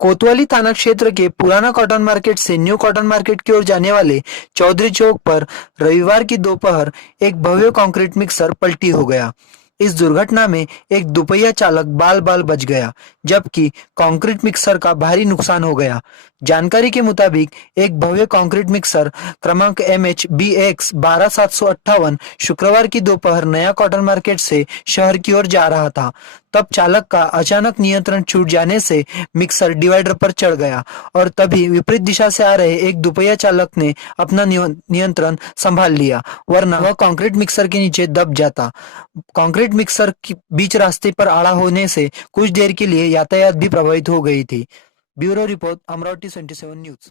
कोतवाली थाना क्षेत्र के पुराना कॉटन मार्केट से न्यू कॉटन मार्केट की ओर जाने वाले चौधरी चौक पर रविवार की दोपहर एक भव्य कंक्रीट मिक्सर पलटी हो गया। इस दुर्घटना में एक दुपहिया चालक बाल बाल बच गया, जबकि कंक्रीट मिक्सर का भारी नुकसान हो गया। जानकारी के मुताबिक एक भव्य कंक्रीट मिक्सर क्रमांक MHBX 12758 शुक्रवार की दोपहर नया कॉटन मार्केट से शहर की ओर जा रहा था। तब चालक का अचानक नियंत्रण छूट जाने से मिक्सर डिवाइडर पर चढ़ गया और तभी विपरीत दिशा से आ रहे एक दुपहिया चालक ने अपना नियंत्रण संभाल लिया, वरना वह कंक्रीट मिक्सर के नीचे दब जाता। कंक्रीट मिक्सर की बीच रास्ते पर आड़ा होने से कुछ देर के लिए यातायात भी प्रभावित हो गई थी। Bureau report, Amravati 27 news.